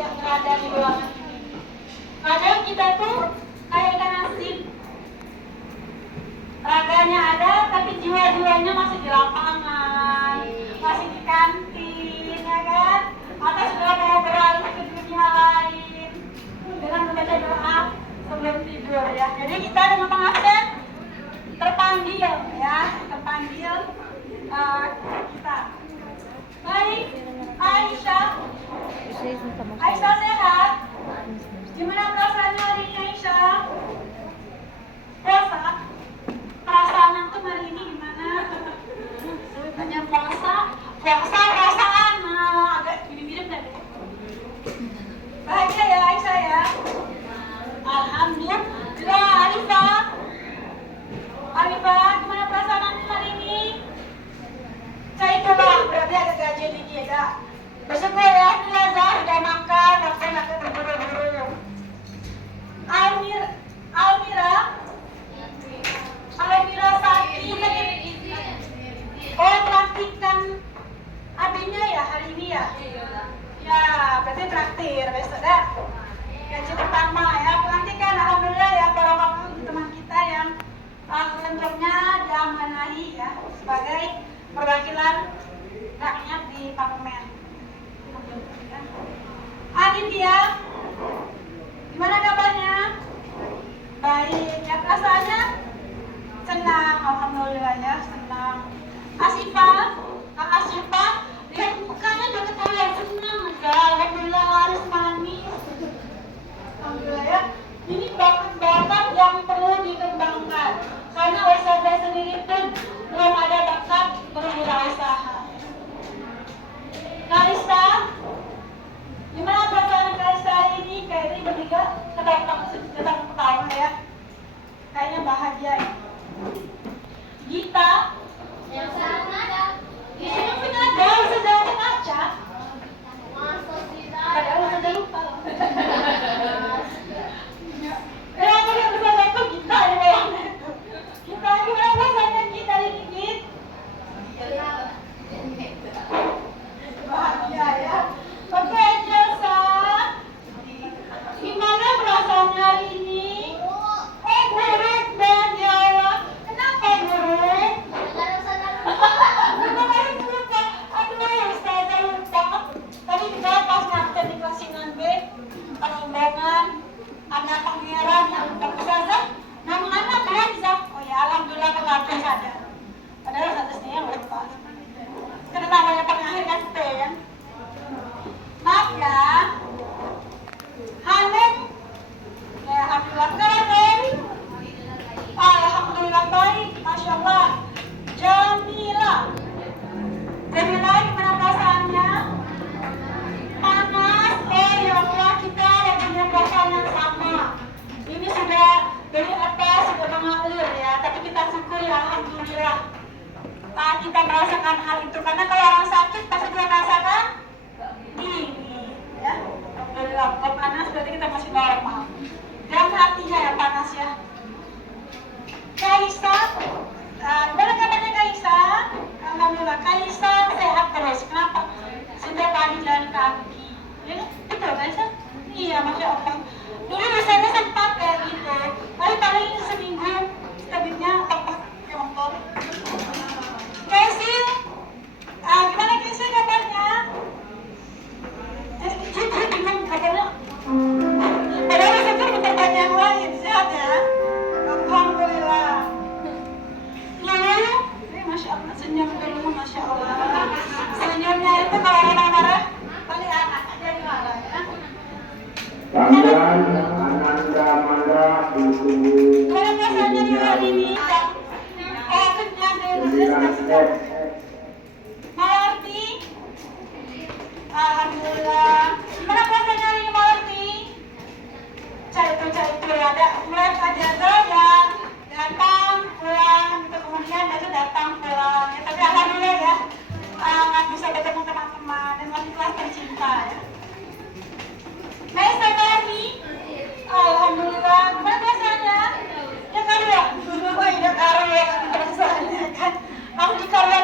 tidak berada di ruangan ini. Kadang kita tuh kayak ikan asin, raganya ada tapi jiwa-jiwanya masih di lapangan, masih di kantin, ya kan? Atau sudah mau beralih ke dunia lain dengan membaca doa sebelum tidur ya. Jadi kita dengan pengabsen terpanggil ya, terpanggil kita. Baik, Aisyah. Aisyah sehat? Gimana perasaannya hari ini Aisyah? Puasa? Perasaan antum hari ini gimana? Banyak perasaan agak mirip-mirip deh. Bahagia ya Aisyah ya? Alhamdulillah. Alifah, gimana perasaan antum hari ini? Saya itulah, berarti agak gajian dikit ya. Bersyukur ya, Zah udah makan, nggak berburu-buru. Almira Sakti. Oh, pelantikan abinya ya hari ini ya? Ya, berarti traktir besok dah. Gaji pertama ya, pelantikan alhamdulillah ya, barokah teman kita yang tentunya diamanahi ya sebagai perwakilan rakyat di parlemen. Aditya, gimana kabarnya? Baik, ya perasaannya senang, alhamdulillah ya, senang. Kak Asifah, lihat mukanya udah ketawa senang ya, alhamdulillah harus manis. Alhamdulillah ya, ini bakat-bakat yang perlu dikembangkan karena usaha sendiri pun belum ada bakat berwirausaha. Kalista, gimana perasaan Kalista hari ini? Kayak ini bertiga ketawa ya, kayaknya bahagia ya. Gita, yang sana ada. Di sini pun ada, sudah ada kaca. Padahal sudah lupa. Aku yang bersama itu Gita ya bayangnya itu. Gita, gimana rasanya Gita ini Git? Bahagia ya. Oke, Jasa, gimana perasaannya hari ini? Buruk dan ya Allah. Kenapa buruk? Aduh, saya lupa. Tadi kita pas ngabsen di kelas 9B, rombongan ada pangeran yang lupa Ustazah. Nama anak belum bisa. Oh ya, alhamdulillah pengakuan sadar. Padahal statusnya yang lupa. Karena namanya pengakhir kan T ya. Maaf ya. Hanum. Ya, alhamdulillah keren. Alhamdulillah baik, Masya Allah. Jamila, gimana perasaannya? Panas, ya Allah, kita ada punya perasaan yang sama. Ini sudah dari atas, sudah mengalir ya, tapi kita syukur ya, alhamdulillah. Kita merasakan hal itu, karena kalau orang sakit pasti dia merasakan dingin ya. Alhamdulillah, kalau panas berarti kita masih normal. Dan hatinya ya panas ya. Kaisa, gimana kabarnya Kaisa? Alhamdulillah, Kaisa sehat terus. Kenapa? Sudah tadi jalan kaki. Ya, betul Kaisa? Iya, Masya Allah. Dulu misalnya sempat kayak gitu, tapi paling seminggu tabibnya apa? Kelompok. Kaisil, gimana Kaisil kabarnya? Bingung kabarnya. Padahal itu pertanyaan yang lain, sehat ya? Alhamdulillah. Lalu, Masya Allah, senyum dulu, Masya Allah. Senyumnya itu kalau orang marah, paling anak aja marah ya. Tambahan Ananda Manda ditunggu. Kalau rasanya di hari ini, kenyang dari Malarti. Alhamdulillah. Gimana rasanya hari ini Malarti? Cari ada mulai ajaza ya datang pulang gitu, kemudian besok datang pulang ya, tapi alhamdulillah ya bisa ketemu teman-teman dan masih kelas tercinta ya. Baik sekali, alhamdulillah. Gimana rasanya? Ya kan ya, oh iya karo ya perasaannya kan. Aku di Karya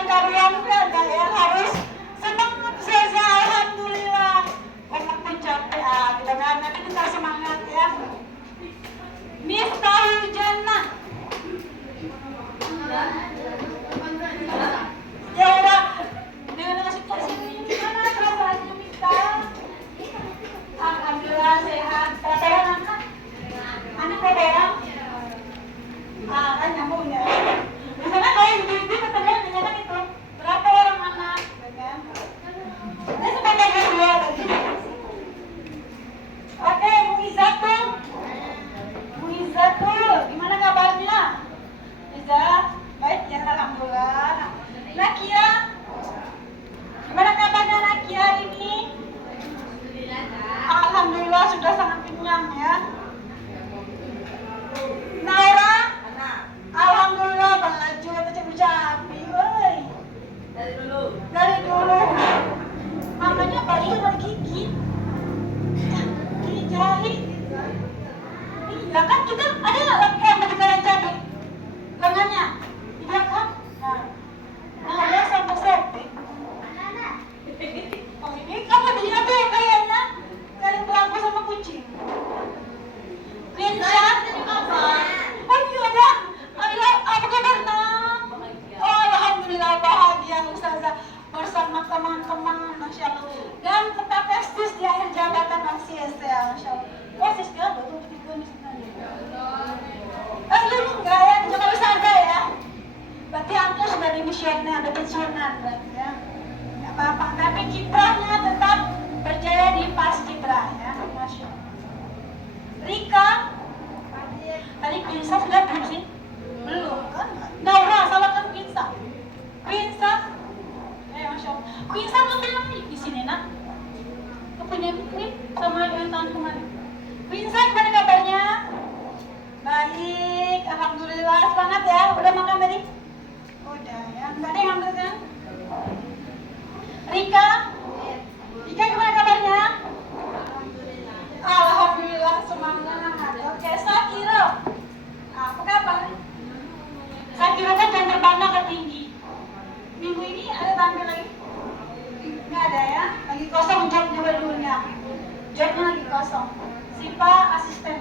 tapi tetap semangat ya. Miftahul Jannah. Ya udah, dengan ngasih gimana perasaannya Miftah? Alhamdulillah sehat. Perasaan anak? Anak berapa? Kan nyambung ya. Misalnya kalau ibu-ibu ketemu dengan itu, berapa orang anak? Ini sebentar dua lagi. Oke, Muizatul, gimana kabarnya? Bisa? Baik ya, alhamdulillah. Nakia, gimana kabarnya Nakia hari ini? Alhamdulillah sudah sangat kenyang ya. Naura, alhamdulillah baju tercapi, woi. Dari dulu. Makanya bajunya bergigi. Dijahit. Iya kan kita ada nggak laki yang berjalan cabai? Lengannya, iya kan? Nah ada sampai sobek. Oh ini kamu beli apa ya kayaknya? Kayak belangko sama kucing. Vincent, oh iya ada. Ayo, apa kabar nak? Oh alhamdulillah bahagia Ustazah bersama teman-teman, masya Allah. Dan tetap eksis di akhir jabatan ACS ya, masya Allah. Oh sis dia betul betul misalnya. Lu enggak ya, cuma Ustazah ya. Berarti antum sudah dimisioner, ada pensiunan berarti ya. Nggak apa-apa, tapi kiprahnya tetap berjaya di pas kiprah ya, masya Allah. Rika, tadi Prinsa sudah belum sih? Belum kan? Naura, salah kan Prinsa? Prinsa, masya Allah. Prinsa tuh film di sini nak. Punya klip sama yang tahun kemarin. Prinsa gimana kabarnya? Baik, alhamdulillah semangat ya. Udah makan tadi? Udah ya. Nggak ada yang ngambil kan? Rika, gimana kabarnya? Alhamdulillah semangat. Oke, Sakiro. Apa kabar? Sakiro kan jam terbangnya ke tinggi. Minggu ini ada tampil lagi? Nggak ada ya? Lagi kosong jobnya dulunya. Jobnya lagi kosong. Sipa asisten.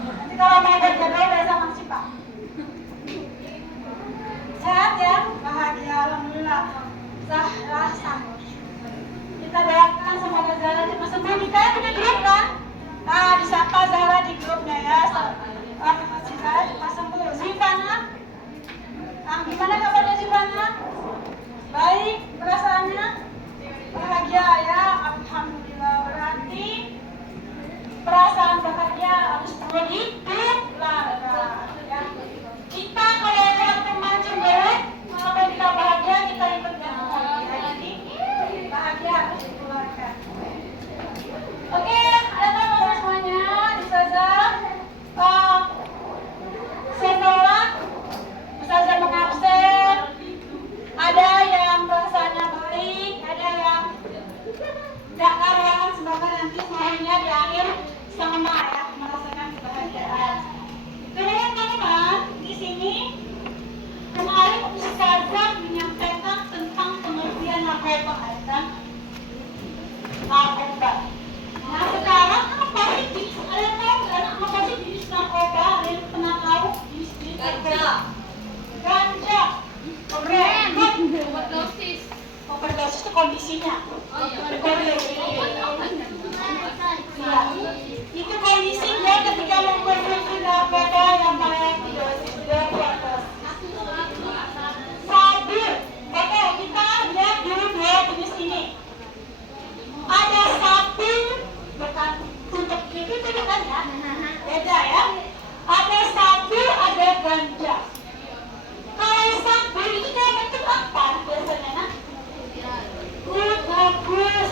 Nanti kalau mau berjadwal udah sama Sipa. Sehat ya? Bahagia, alhamdulillah. Zahra Sanur. Kita doakan semoga Zahra cepat sembuh. Kita punya grup kan? Nah, disapa Zahra di grupnya ya. Si Zahra cepat sembuh. Zivana, gimana kabarnya Zivana? Baik, perasaannya? Bahagia ya, alhamdulillah. Berarti perasaan bahagia harus berhidup lah ya. Kita kalau lihat teman cemberut, kalau kita bahagia kita ikut bahagia. Jadi bahagia harus dikeluarkan. Oke, ada teman semuanya di Ustazah. Setelah Ustazah mengabsen, ada yang perasaannya baik, ada yang tidak karuan. Semoga nanti semuanya di akhir sama ya merasakan kebahagiaan. Kemudian teman-teman di sini kemarin Ustazah menyampaikan tentang pengertian narkoba, ya kan? Narkoba. Nah sekarang apa sih jenis? Ada yang tahu nggak? Apa sih jenis narkoba? Ada yang pernah tahu jenis narkoba? Ganja. Oke. Overdosis itu kondisinya. Oh iya. Itu kondisinya ketika mengkonsumsi narkoba yang paling dosis dosis. Sabu. Oke, kita lihat dulu dua jenis ini. Ada sabu, bukan untuk itu kan ya? Beda ya. Ada sabu, ada ganja. Kalau sabu itu dia bentuk apa biasanya? Bagus.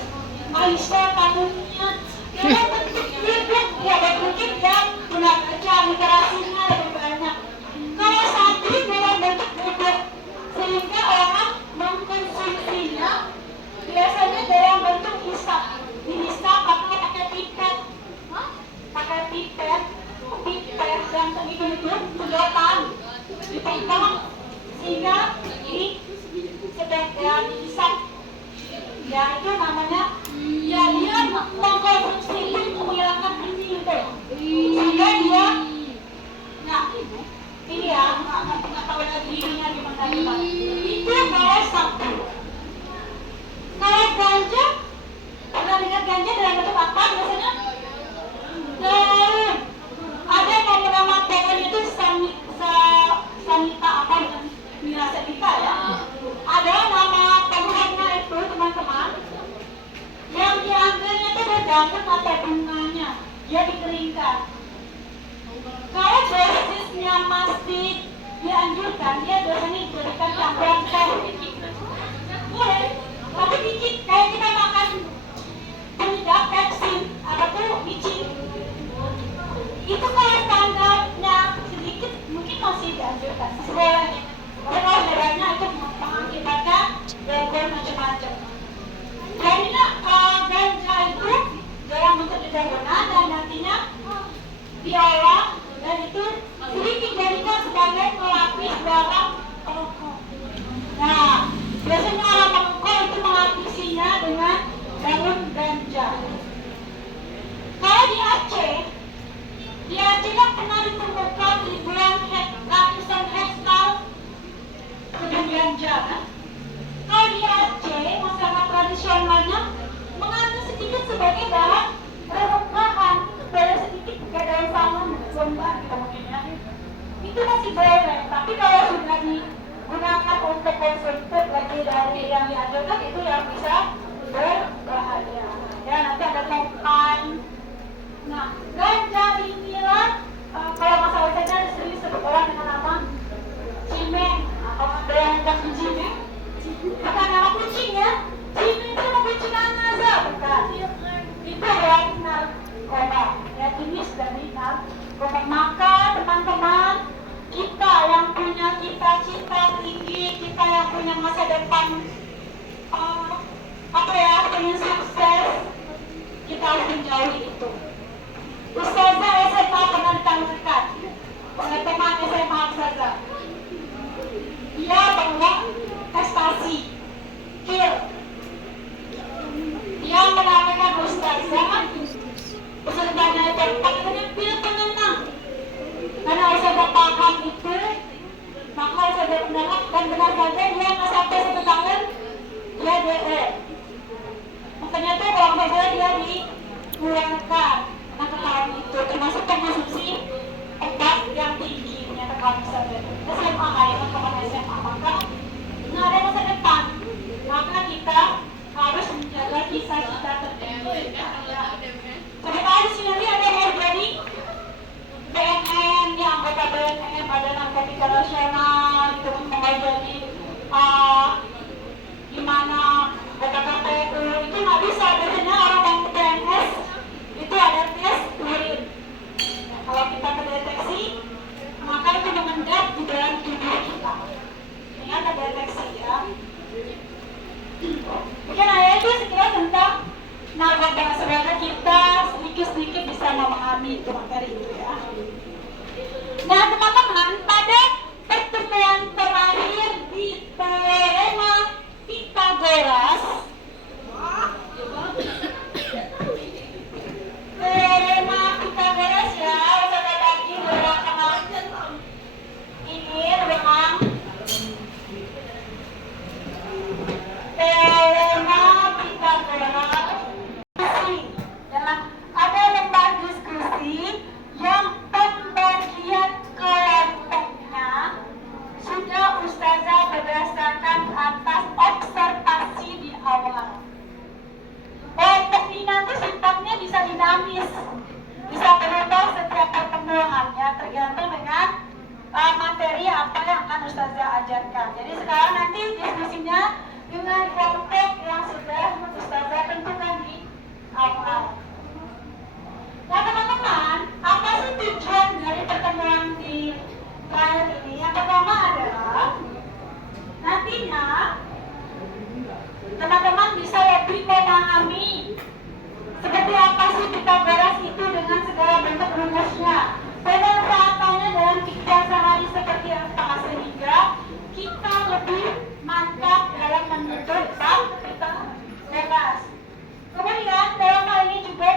mata bunganya, dia dikeringkan. Kalau dosisnya masih dianjurkan, dia biasanya diberikan campuran teh. Boleh, tapi dikit, kayak kita makan penyedap Pepsin atau tuh micin. Itu kalau standarnya sedikit mungkin masih dianjurkan, masih boleh. Tapi kalau darahnya itu mengakibatkan gangguan macam-macam. Jadinya ganja itu dalam bentuk daun-daunan dan nantinya diolah dan itu sedikit dijadikan sebagai pelapis dalam rokok. Nah, biasanya orang merokok itu melapisinya dengan daun ganja. Kalau di Aceh kan pernah ditemukan ribuan ratusan hektar kebun ganja kan? Kalau di Aceh, masyarakat tradisionalnya mengambil sedikit sebagai bahan remukahan, boleh sedikit ke daun salam, lomba gitu mungkin ya. Itu masih boleh, tapi kalau sudah digunakan untuk konsumtif lagi dari yang diajarkan itu yang bisa berbahaya. Ya nanti ada tokan. Nah, ganja inilah kalau masalah saja sering disebut orang dengan apa? Cimeng, atau ada yang jatuh cimeng. Bukan nama kucing ya, cimeng itu nama kucing aja, bukan. Itu adalah narkoba, ya jenis dari narkoba. Maka teman-teman, kita yang punya cita-cita tinggi, kita yang punya masa depan pengen sukses, kita harus menjauhi itu. Ustazah SMA pernah ditangguhkan oleh teman SMA Ustazah. Dia bawa prestasi, kill. Dia menawarkan Ustazah, pesertanya itu katanya dia penenang. Karena Ustazah paham itu, maka Ustazah menolak dan benar saja dia nggak sampai 1 tahun dia DO. Makanya itu kalau misalnya dia dikeluarkan karena ketahuan itu termasuk konsumsi obat yang tinggi ternyata kalau misalnya SMA ya teman SMA maka nggak ada masa depan, maka kita harus menjaga cita-cita tertinggi. Sampai tahu di sini ada yang mau jadi BNN, ya anggota BNN, Badan Narkotika Nasional, gitu mau jadi gimana anggota KPU itu nggak bisa. Biasanya orang yang PNS itu ada tes urin. Nah, kalau kita terdeteksi, maka itu mengendap di dalam tubuh kita. Ini ada deteksi ya. Mungkin ayah itu sekilas tentang narkoba sebagai kita sedikit-sedikit bisa memahami itu materi itu ya. Nah teman-teman, pada pertemuan terakhir di Teorema Pythagoras, Teorema Pythagoras ya, saya bagi beberapa ini memang Teorema Pythagoras ya, ada lembar diskusi yang pembagian kelompoknya sudah Ustazah berdasarkan atas observasi di awal. Kelompok ini nanti sifatnya bisa dinamis, bisa berubah setiap pertemuan ya, tergantung dengan materi apa yang akan Ustazah ajarkan. Jadi sekarang nanti diskusinya dengan kelompok yang sudah Ustazah tentukan di awal. Nah teman-teman, apa sih tujuan dari pertemuan di terakhir ini? Yang pertama adalah nantinya teman-teman bisa lebih memahami seperti apa sih Pythagoras itu dengan segala bentuk rumusnya, pemanfaatannya dalam kehidupan sehari seperti apa, sehingga kita lebih mantap dalam menuntut Pythagoras. Kemudian dalam hal ini juga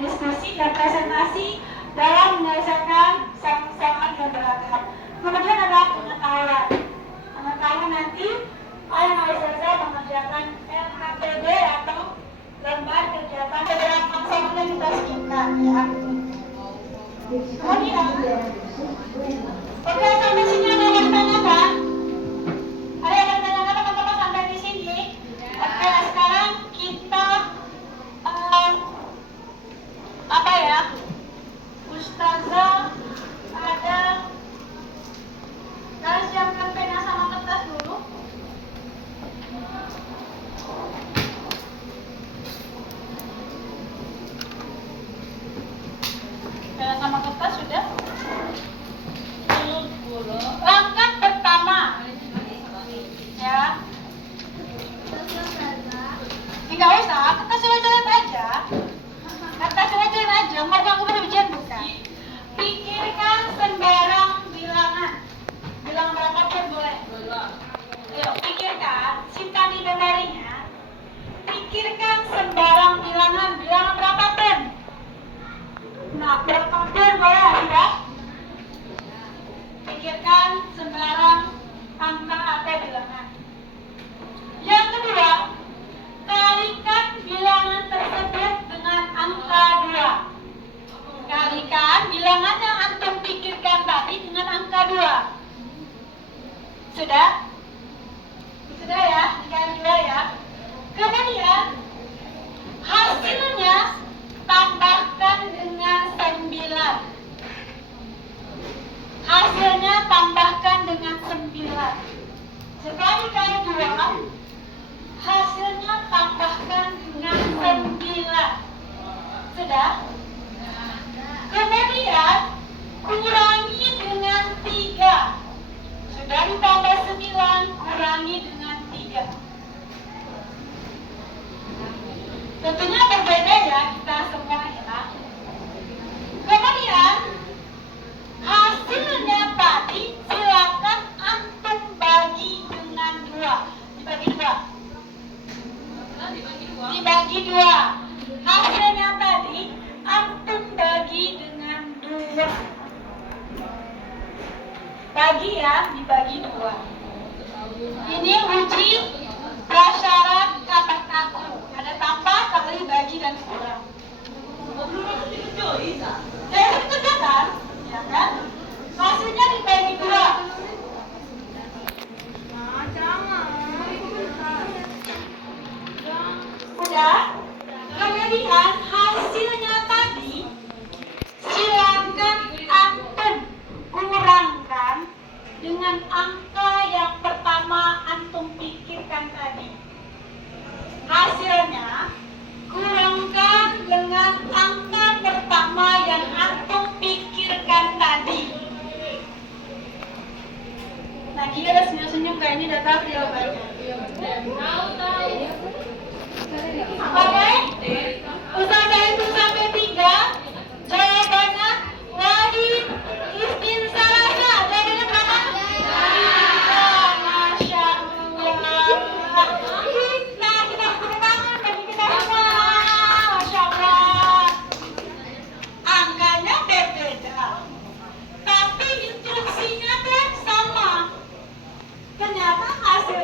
diskusi dan presentasi dalam menyelesaikan sama-sama yang beragam. Kemudian ada pengetahuan. Pengetahuan nanti ayah selesai mengerjakan LKPD atau lembar kegiatan beberapa sama yang kita skipkan ya. Kemudian, oke sampai sini ada yang ditanyakan? Ada yang ditanyakan teman-teman sampai di sini? Oke, sekarang kita apa ya? Ustazah ada harus siapkan pena sama kertas dulu. Pena sama kertas sudah? Langkah pertama ya. Enggak usah, kertas coret-coret aja. Kertas coret-coret aja, mau kamu ujian bukan? Pikirkan sembarang bilangan. Bilangan berapa pun boleh. Ayo, pikirkan, simpan di memorinya. Pikirkan sembarang bilangan, bilangan berapa pun. Nah, berapa pun boleh ya? Pikirkan sembarang angka atau bilangan. Yang kedua, kalikan bilangan tersebut dengan angka 2. Kalikan bilangan yang antum pikirkan tadi dengan angka 2. Sudah? Sudah ya, dikali 2 ya. Kemudian hasilnya tambahkan dengan 9. Hasilnya tambahkan dengan 9. Setelah dikali 2, hasilnya tambahkan dengan 9. Sudah? Kemudian kurangi dengan 3. Sudah ditambah 9, kurangi dengan 3. Tentunya berbeda ya kita semua ya. Kemudian hasilnya tadi silakan antum bagi dengan 2. Dibagi 2. Dibagi 2. Hasilnya tadi antum bagi dengan 2. Bagi ya, dibagi 2. Ini uji prasyarat kata kaku. Ada tambah, kali, bagi dan kurang. Jadi itu kan, ya kan? Hasilnya dibagi 2. Udah? Kemudian hasilnya tadi silakan antum kurangkan dengan angka yang pertama antum pikirkan tadi. Hasilnya kurangkan dengan angka pertama yang antum pikirkan tadi. Nah, kita ada senyum-senyum kayak ini udah tahu jawabannya. Oke? Usaha itu sampai 3. Jawabannya wahid istin salasa. Jawabannya berapa? 3. Masya Allah. Kita berbangun bagi kita semua. Masya Allah. Angkanya berbeda, tapi instruksinya tuh sama. Ternyata hasil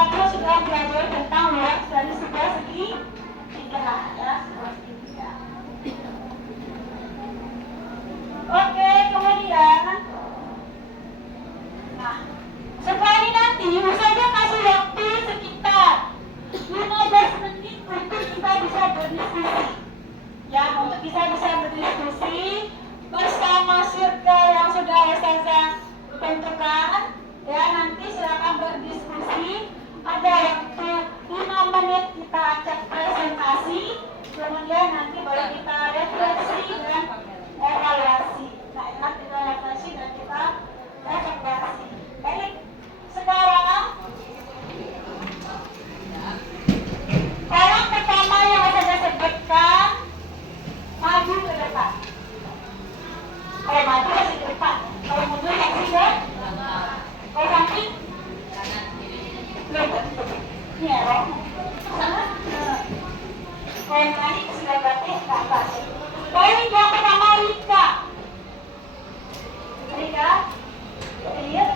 Raja sudah belajar tentang luas dari sebelah segitiga ya, sebelah segitiga. Oke, kemudian nah, setelah ini nanti Ibu saja kasih waktu sekitar 15 menit untuk kita bisa berdiskusi. Ya, untuk kita bisa berdiskusi bersama circle yang sudah Ustazah tentukan. Ya, nanti silakan berdiskusi. Ada waktu 5 menit kita cek presentasi, kemudian nanti baru kita refleksi dan evaluasi. Nah, ingat kita refleksi dan kita evaluasi. Baik, sekarang orang pertama yang saya sebutkan maju ke depan. Kalau maju masih ke depan, kalau mundur masih ke kalau samping ini ya, sana. Kalau yang tadi sudah berarti ke atas. Baik, yang pertama Rika. Rika, lihat.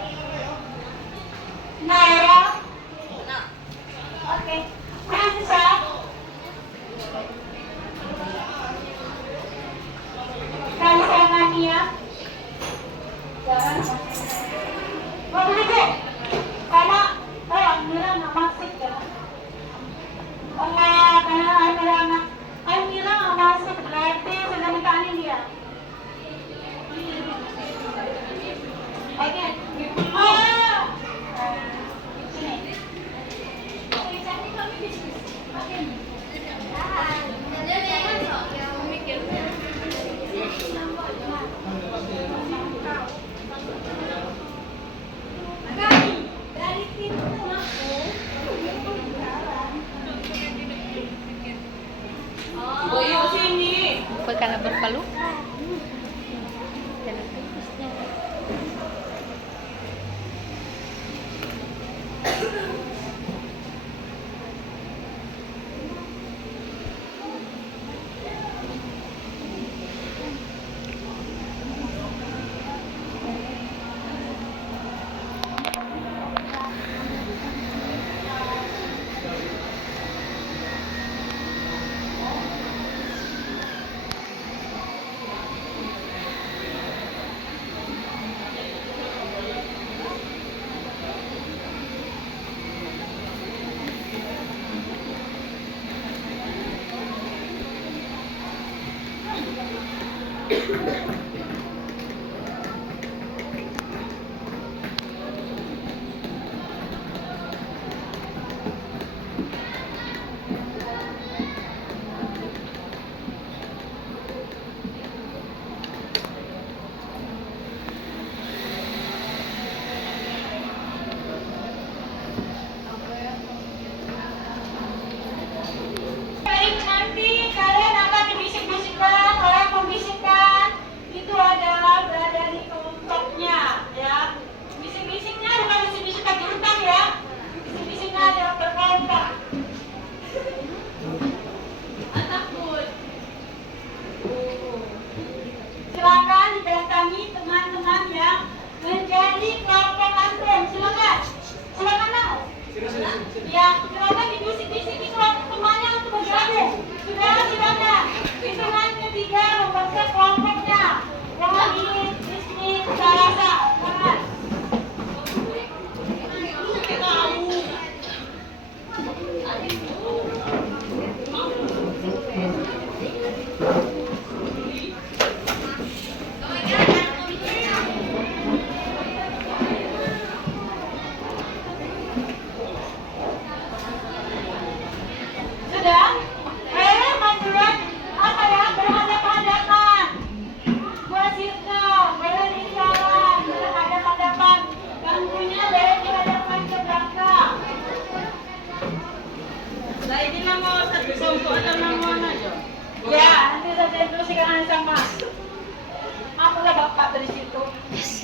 Naira. Oke. Prinsa. Kalisanania. Jangan. Mau dulu. Karena Amira nggak masuk ya. Karena Amira nggak masuk, berarti sudah nikahin dia. Oke. Sini. Karena berpalu.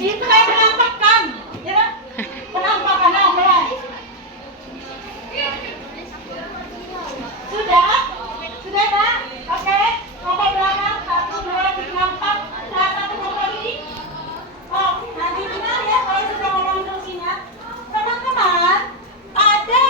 Itu kayak penampakan, ya? Penampakan mulai. Sudah? Sudah, Nak? Oke. Nomor belakang 1, 2, 3, 4. Nah, 1 nomor ini. Oh, nanti benar ya kalau sudah ngomong fungsinya. Teman-teman, ada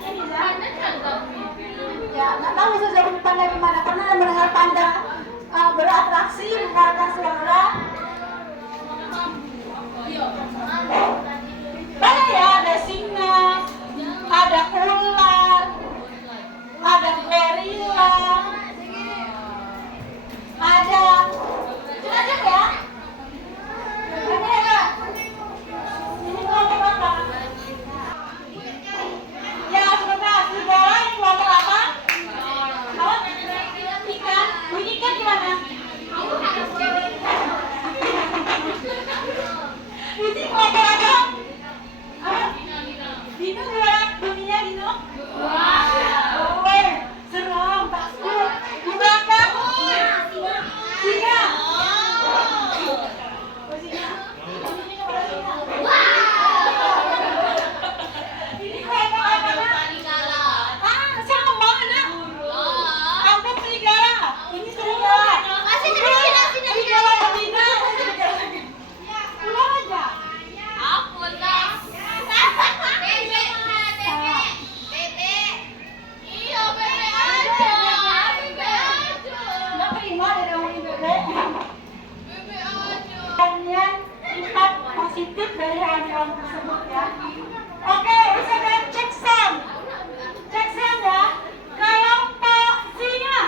ini ya. Ya, nggak tahu sudah pandai di mana karena mendengar panda beratraksi mengeluarkan suara. Banyak ya, ada singa, ada ular, ada gorila, ada banyak ya. Banyak ya. Ini kelompok apa? Ya, sebentar. Serigala ini kelompok apa? Apa? Ikan. Bunyi ikan gimana? Bunyi kelompok apa? Apa? Dino gimana? Bunyinya Dino? Wah, serem, takut. Di belakang? Singa. Oh, singa. Bunyinya kepada singa. Ini kelompok apa? Sama anak. Kampung serigala. Ini serigala. Serigala betina. Ulang aja. Nggak terima dari orang ini bebek. Kalian impact positif dari hewan-hewan tersebut ya. Oke, bisa kalian cek sound. Cek sound ya. Kelompok singa.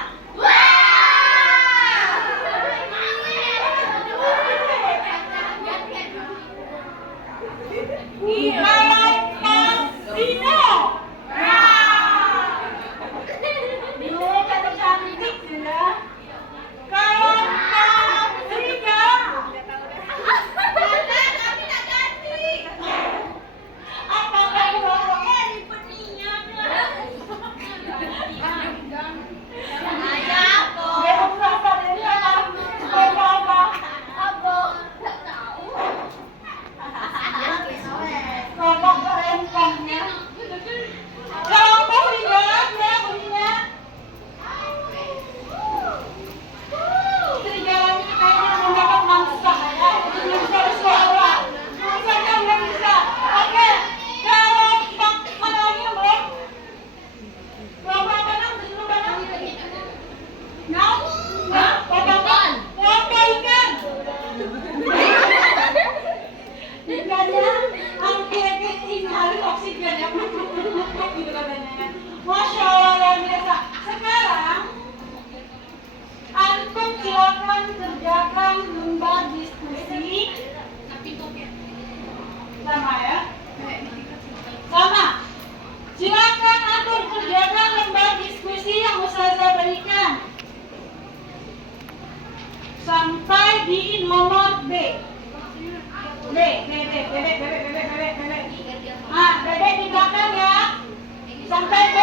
Kelompok dino. Dino cantik-cantik ya. Kelompok serigala. Apakah kelompoknya dia merasa diri akan kelompok apa? Kelompok kerempongnya. Kelompok serigala gimana bunyinya? Serigala ini kayaknya menggunakan mangsa ya. Jadi bisa bersuara. Mangsa kan nggak bisa. Oke. Kelompok mana lagi yang belum? Kelompok apa nang? Belum mana? Nang? Kelompok ikan. Ikannya angkir inhalasi oksigen ya. Gitu katanya. Masya Allah luar biasa. Sekarang antum silakan kerjakan lembar diskusi. Sama ya? Sama. Silakan antum kerjakan lembar diskusi yang Ustazah berikan. Sampai di nomor B. Bebek di belakang ya. Sampai B.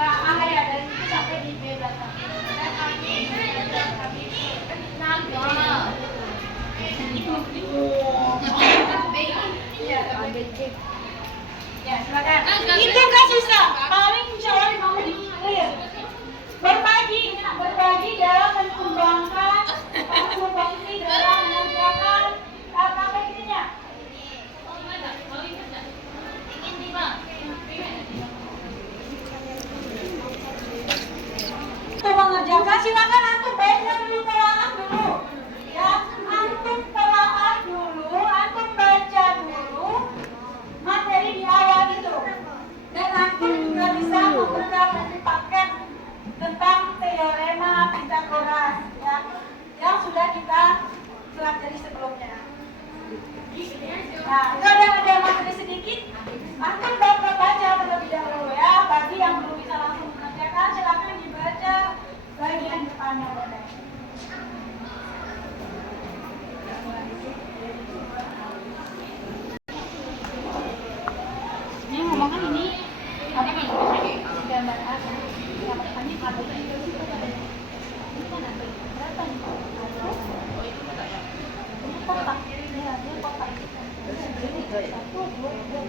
Nah, ya dari itu sampai di B belakang. Ya, silakan. Itu kan susah. Paling insya Allah 5 menit clear. Berbagi dalam mengembangkan, berbagi dalam mengerjakan KPI-nya. Untuk mengerjakan silakan antum baca dulu, telaah dulu. Ya, antum telaah dulu, antum baca dulu materi di awal itu. Dan antum juga bisa membuka paket tentang teorema Pythagoras ya, yang sudah kita pelajari sebelumnya. Nah, itu ada materi sedikit. Antum dapat baca terlebih dahulu ya. Bagi yang belum bisa langsung mengerjakan, silakan dibaca bagian depannya boleh. Ini ngomongkan ini apa nih? Gambar apa? Gambar depannya apa? Ini kan ada berapa nih? Ini kotak. Ini kotak. 1, 2, 3.